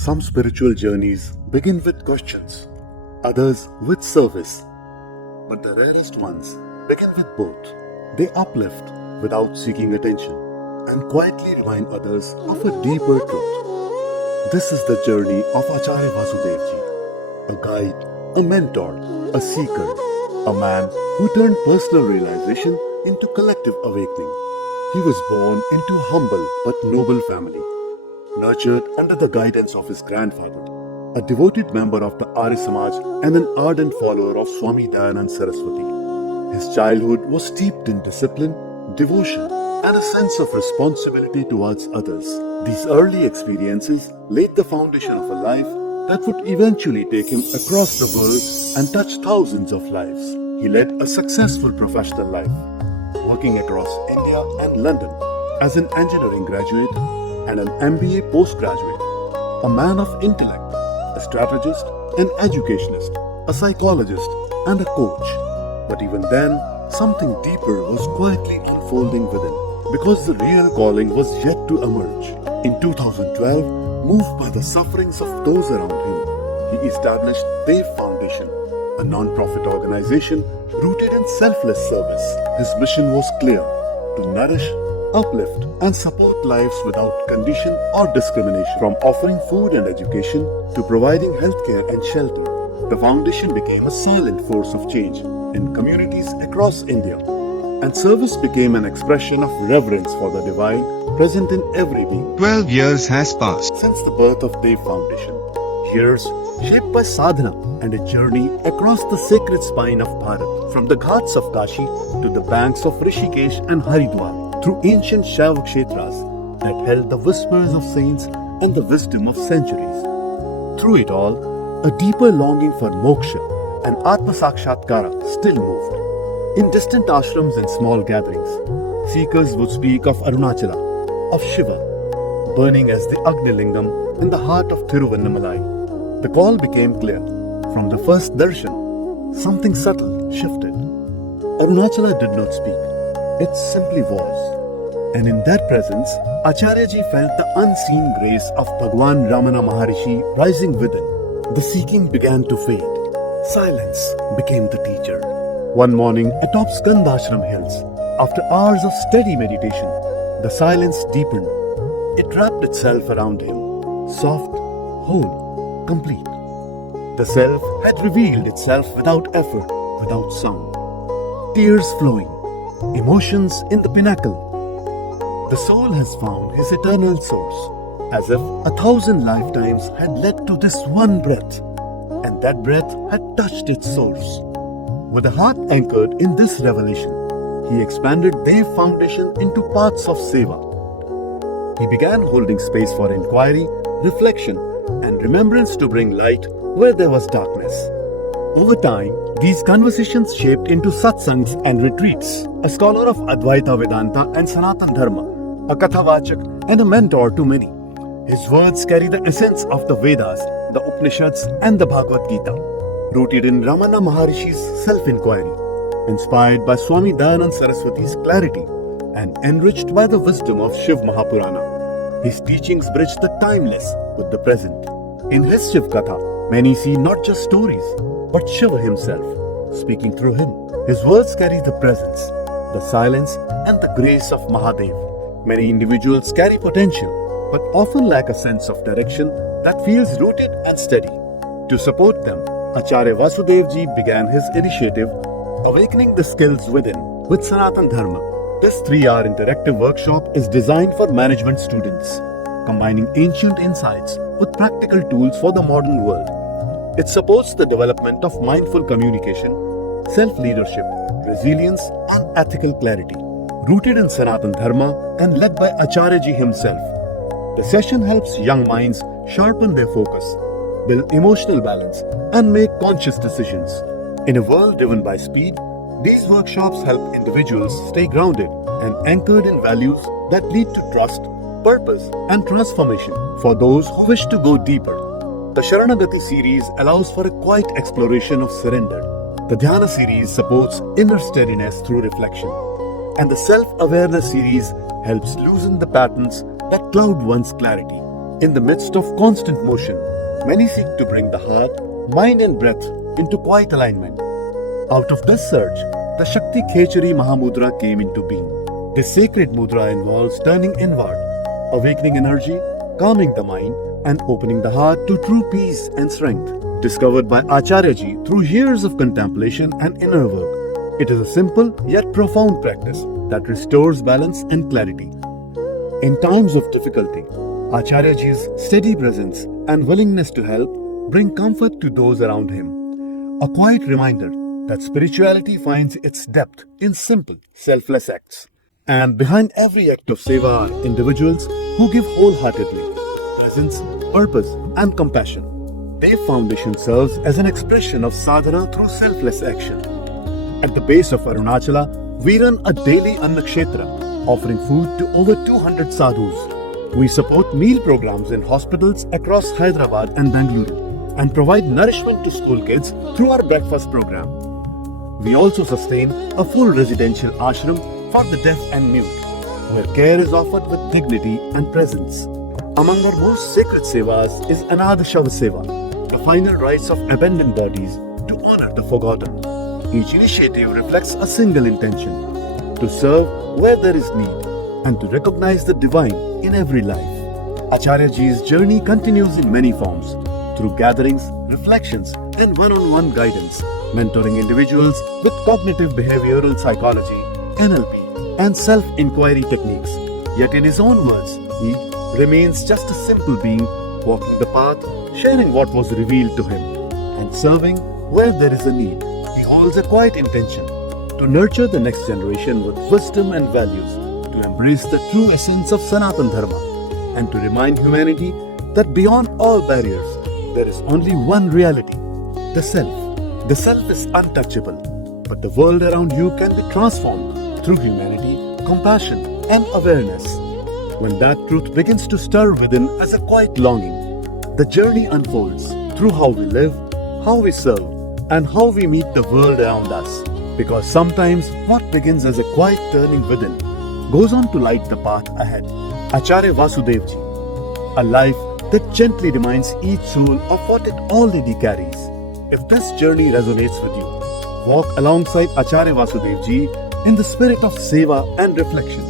Some spiritual journeys begin with questions, others with service. But the rarest ones begin with both. They uplift without seeking attention and quietly remind others of a deeper truth. This is the journey of Acharya Vasudev Ji, a guide, a mentor, a seeker, a man who turned personal realization into collective awakening. He was born into a humble but noble family, nurtured under the guidance of his grandfather, a devoted member of the Arya Samaj and an ardent follower of Swami Dayanand Saraswati. His childhood was steeped in discipline, devotion, and a sense of responsibility towards others. These early experiences laid the foundation of a life that would eventually take him across the world and touch thousands of lives. He led a successful professional life, working across India and London as an engineering graduate and an MBA postgraduate, a man of intellect, a strategist, an educationist, a psychologist, and a coach. But even then, something deeper was quietly unfolding within, because the real calling was yet to emerge. In 2012, moved by the sufferings of those around him, he established Dev Foundation, a non-profit organization rooted in selfless service. His mission was clear: to nourish, uplift, and support lives without condition or discrimination. From offering food and education to providing healthcare and shelter, the foundation became a silent force of change in communities across India, and service became an expression of reverence for the divine present in every being. 12 years has passed Since the birth of Dev Foundation, years shaped by sadhana and a journey across the sacred spine of Bharat, from the ghats of Kashi to the banks of Rishikesh and Haridwar, through ancient Shaiva kshetras that held the whispers of saints and the wisdom of centuries. Through it all, a deeper longing for moksha and Atma Sakshatkara still moved. In distant ashrams and small gatherings, seekers would speak of Arunachala, of Shiva, burning as the Agni Lingam in the heart of Thiruvannamalai. The call became clear. From the first darshan, something subtle shifted. Arunachala did not speak. It simply was. And in that presence, Acharya Ji felt the unseen grace of Bhagwan Ramana Maharshi rising within. The seeking began to fade. Silence became the teacher. One morning atop Skandashram hills, after hours of steady meditation, the silence deepened. It wrapped itself around him, soft, whole, complete. The self had revealed itself without effort, without sound. Tears flowing, emotions in the pinnacle. The soul has found his eternal source, as if 1,000 lifetimes had led to this one breath, and that breath had touched its source. With a heart anchored in this revelation, he expanded Dev Foundation into paths of Seva. He began holding space for inquiry, reflection, and remembrance to bring light where there was darkness. Over time, these conversations shaped into satsangs and retreats. A scholar of Advaita Vedanta and Sanatan Dharma, a katha vachak and a mentor to many, his words carry the essence of the Vedas, the Upanishads, and the Bhagavad Gita, rooted in Ramana Maharshi's self-inquiry, inspired by Swami Dayanand Saraswati's clarity, and enriched by the wisdom of Shiv Mahapurana. His teachings bridge the timeless with the present. In his Shiv Katha, many see not just stories, but Shiva himself, speaking through him. His words carry the presence, the silence, and the grace of Mahadev. Many individuals carry potential, but often lack a sense of direction that feels rooted and steady. To support them, Acharya Vasudev Ji began his initiative, Awakening the Skills Within, with Sanatan Dharma. This 3-hour interactive workshop is designed for management students, combining ancient insights with practical tools for the modern world. It supports the development of mindful communication, self-leadership, resilience, and ethical clarity. Rooted in Sanatan Dharma and led by Acharya Ji himself, the session helps young minds sharpen their focus, build emotional balance, and make conscious decisions. In a world driven by speed, these workshops help individuals stay grounded and anchored in values that lead to trust, purpose, and transformation. For those who wish to go deeper, the Sharanagathi series allows for a quiet exploration of surrender. The Dhyana series supports inner steadiness through reflection, and the Self-Awareness series helps loosen the patterns that cloud one's clarity. In the midst of constant motion, many seek to bring the heart, mind and breath into quiet alignment. Out of this search, the Shakti Khechari Mahamudra came into being. This sacred mudra involves turning inward, awakening energy, calming the mind, and opening the heart to true peace and strength. Discovered by Acharya Ji through years of contemplation and inner work, it is a simple yet profound practice that restores balance and clarity. In times of difficulty, Acharya Ji's steady presence and willingness to help bring comfort to those around him. A quiet reminder that spirituality finds its depth in simple, selfless acts. And behind every act of Seva are individuals who give wholeheartedly, presence, purpose, and compassion. Their foundation serves as an expression of sadhana through selfless action. At the base of Arunachala, we run a daily Annakshetra, offering food to over 200 sadhus. We support meal programs in hospitals across Hyderabad and Bengaluru and provide nourishment to school kids through our breakfast program. We also sustain a full residential ashram for the deaf and mute, where care is offered with dignity and presence. Among our most sacred sevas is Anadashava Seva, the final rites of abandoned bodies to honor the forgotten. Each initiative reflects a single intention: to serve where there is need and to recognize the divine in every life. Acharya Ji's journey continues in many forms, through gatherings, reflections, and one-on-one guidance, mentoring individuals with cognitive behavioral psychology, NLP, and self-inquiry techniques. Yet in his own words, he remains just a simple being, walking the path, sharing what was revealed to him, and serving where there is a need. He holds a quiet intention to nurture the next generation with wisdom and values, to embrace the true essence of Sanatan Dharma, and to remind humanity that beyond all barriers, there is only one reality: the self. The self is untouchable, but the world around you can be transformed through humanity, compassion, and awareness. When that truth begins to stir within as a quiet longing, the journey unfolds through how we live, how we serve, and how we meet the world around us. Because sometimes what begins as a quiet turning within goes on to light the path ahead. Acharya Vasudev Ji, a life that gently reminds each soul of what it already carries. If this journey resonates with you, walk alongside Acharya Vasudev Ji in the spirit of Seva and reflection.